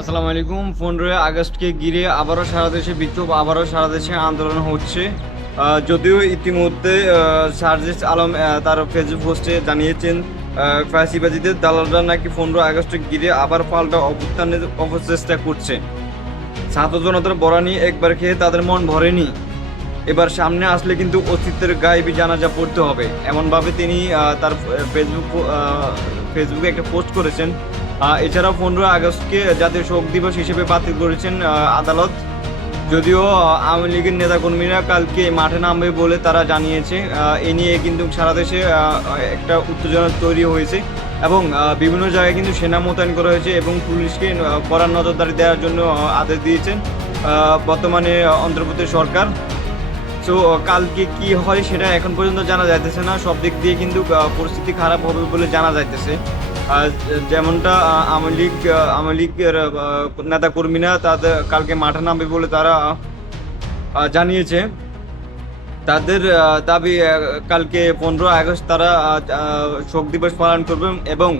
আসসালামু আলাইকুম। পনেরোই আগস্টকে ঘিরে আবারও সারা দেশে বিক্ষোভ আবারও সারা দেশে আন্দোলন হচ্ছে। যদিও ইতিমধ্যে সার্জিস আলম তার ফেসবুক পোস্টে জানিয়েছেন আহ, ফ্যাসিবাদীদের দালালরা নাকি পনেরো আগস্টকে ঘিরে আবার পাল্টা অভ্যুত্থানের অপচেষ্টা করছে। ছাত্র জনতার বরানি একবার খেয়ে তাদের মন ভরেনি। এবার সামনে আসলে কিন্তু অস্তিত্বের গায়েবী জানাজা পড়তে হবে। এমনভাবে তিনি তার ফেসবুক ফেসবুকে একটা পোস্ট করেছেন এছাড়াও পনেরো আগস্টকে জাতীয় শোক দিবস হিসেবে বাতিল করেছেন আদালত। যদিও আওয়ামী লীগের নেতাকর্মীরা কালকে মাঠে নামবে বলে তারা জানিয়েছে। এ নিয়ে কিন্তু সারা দেশে একটা উত্তেজনা তৈরি হয়েছে এবং বিভিন্ন জায়গায় কিন্তু সেনা মোতায়েন করা হয়েছে এবং পুলিশকে কড়া নজরদারি দেওয়ার জন্য আদেশ দিয়েছেন বর্তমানে অন্ধ্রপ্রদেশ সরকার। তো, কালকে কি হয় সেটা এখন পর্যন্ত জানা যাইতেছে না। সব দিক দিয়ে কিন্তু পরিস্থিতি খারাপ হবে বলে জানা যাইতেছে। যেমনটা আওয়ামী লীগ আওয়ামী লীগের নেতা কর্মীরা তাদের কালকে মাঠে নামবে বলে তারা জানিয়েছে। তাদের দাবি কালকে পনেরো আগস্ট তারা শোক দিবস পালন করবেন এবং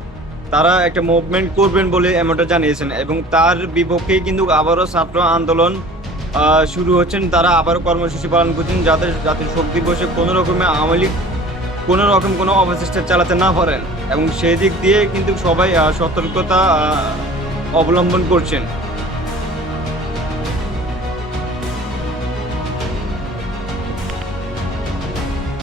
তারা একটা মুভমেন্ট করবেন বলে এমনটা জানিয়েছেন এবং তার বিপক্ষেই কিন্তু আবারও ছাত্র আন্দোলন শুরু হচ্ছেন। তারা আবারও কর্মসূচি পালন করছেন যাতে জাতির শোক দিবসে কোনো রকমের আওয়ামী লীগ কোনো রকম কোনো অবচেষ্টা চালাতে না পারেন। এবং সেই দিক দিয়ে কিন্তু সবাই সতর্কতা অবলম্বন করছেন।